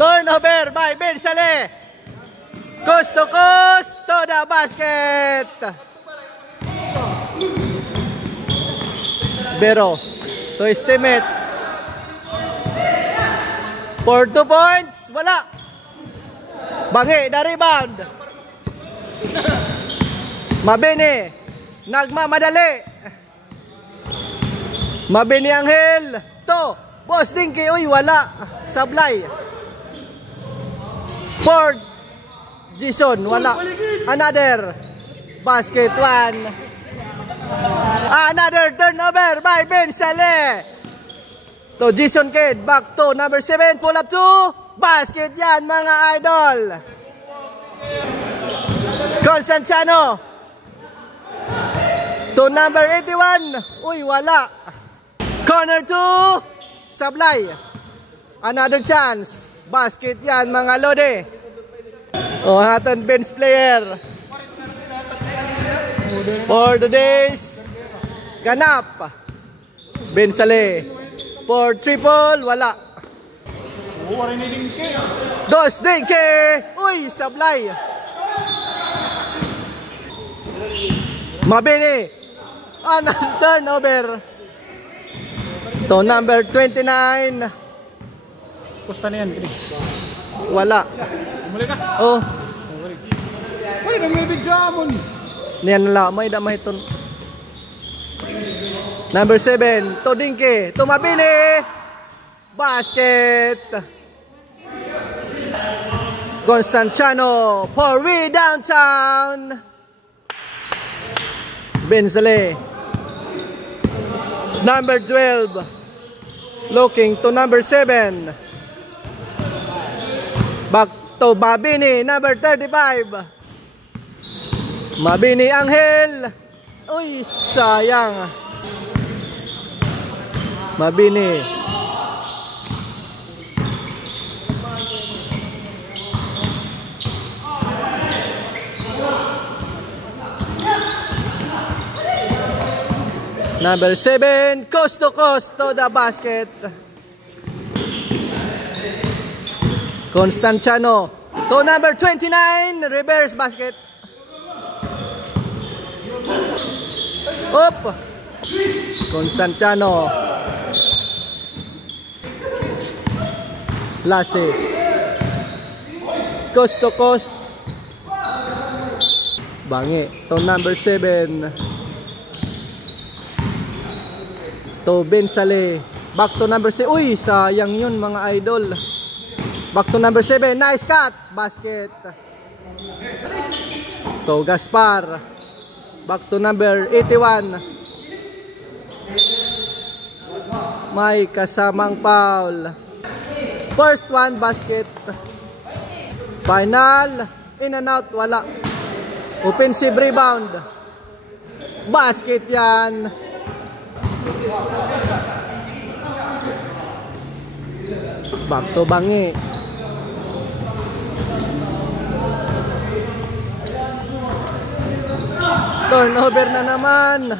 Turnover by Ben Saleh. Coast to coast to the basket. Bero to estimate. For 2 points. Wala. Bangi na rebound. Mabini. Nagmamadali. Mabini Angel. To. Boss Dinky. Uy, wala. Sablay. For Jason. Wala. Another. Basket 1. Another turnover by Ben Saleh. To Jason Kidd. Back to number 7. Pull up 2. Basket yan mga idol. Constantino. To number 81. Uy, wala. Corner 2. Sablay. Another chance. Basket yan mga lode. O aton bench player. For the days. Ganap. Ben Saleh. For triple. Wala. Dos Dinky. Uy, sablay. Mabini. Another turnover. To number 29. Pusta na yan. Wala. Umuli ka? Oh. Wala na may bigsamon. Niyan na lang. May damahiton. Number 7. To Dinky. To Mabini. Basket. Constantino for we downtown. Ben Saleh. Number 12. Looking to number 7. Back to Mabini. Number 35. Mabini Angel. Uy, sayang. Mabini. Number 7, coast to the basket. Constantino to number 29, reverse basket. Up. Constantino. Lase. Coast to coast. Bangi to number 7. To Ben Saleh. Back to number 7. Uy, sayang yun mga idol. Back to number 7. Nice cut. Basket. To Gaspar. Back to number 81. May kasamang foul. First one, basket. Final. In and out. Wala. Offensive rebound. Basket yan. Back to Bangi. Turnover na naman.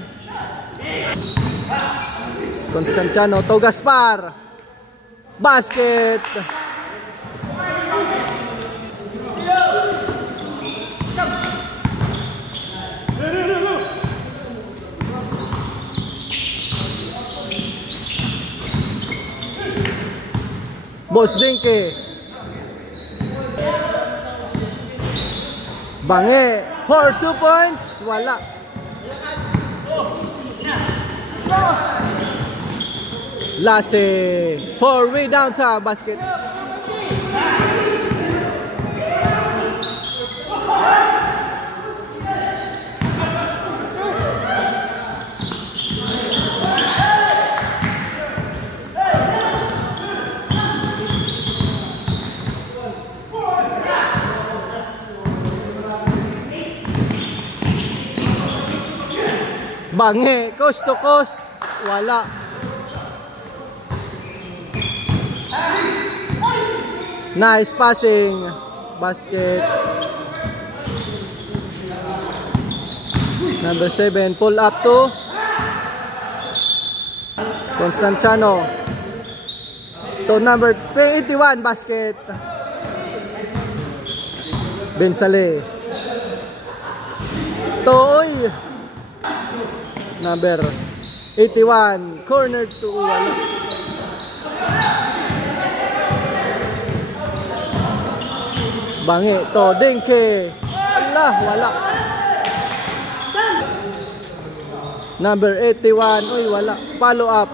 Constantino to Gaspar. Basket. Boss Dinky. Bangi for 2 points. Wala. Lase for way downtown basket. Bangi, coast to coast. Wala. Nice passing. Basket. Number 7, pull up to Constantino. To number 81 basket. Bensale. Toy. Number 81 corner to wala. Bangi to Dengke. Wala. Number 81. Uy, wala. Follow up.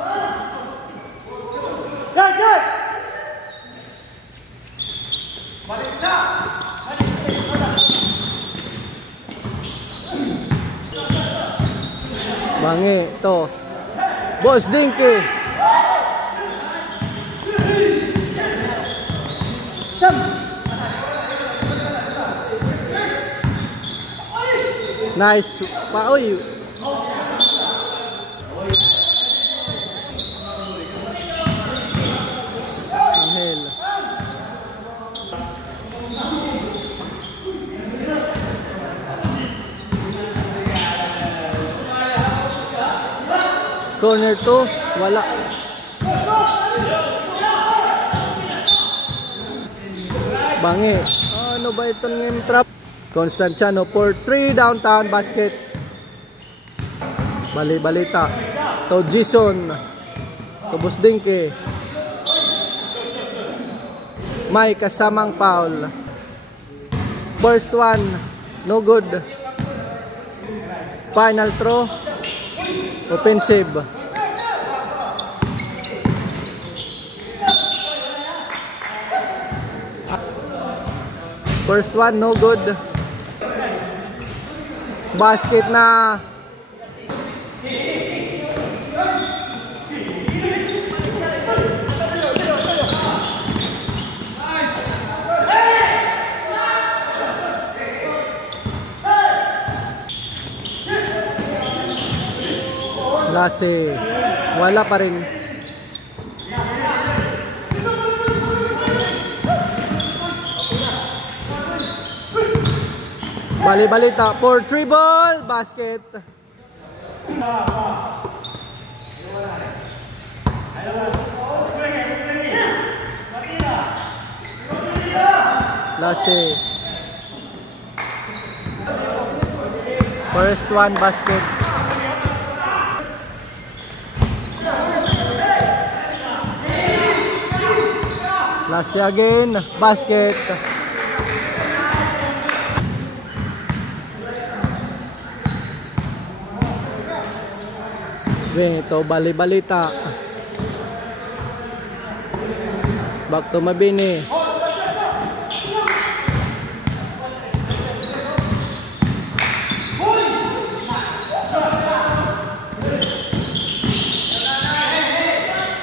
Bangi to Boss Dinky. Nice pa. Uy, Angel. Corner 2, wala. Bangi. Ano ba itong game trap? Constanciano for 3 downtown basket. Bali-balita. To Jason. To Busdingke. May kasamang foul. First one, no good. Final throw. Offensive. First one, no good. Basket na. Lase. Wala pa rin. Bali-balita for 3 ball basket. Lase. First one basket. Lase again basket. Ito, bali-balita. Back to Mabini.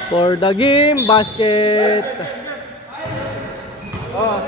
For the game, basket. Oh,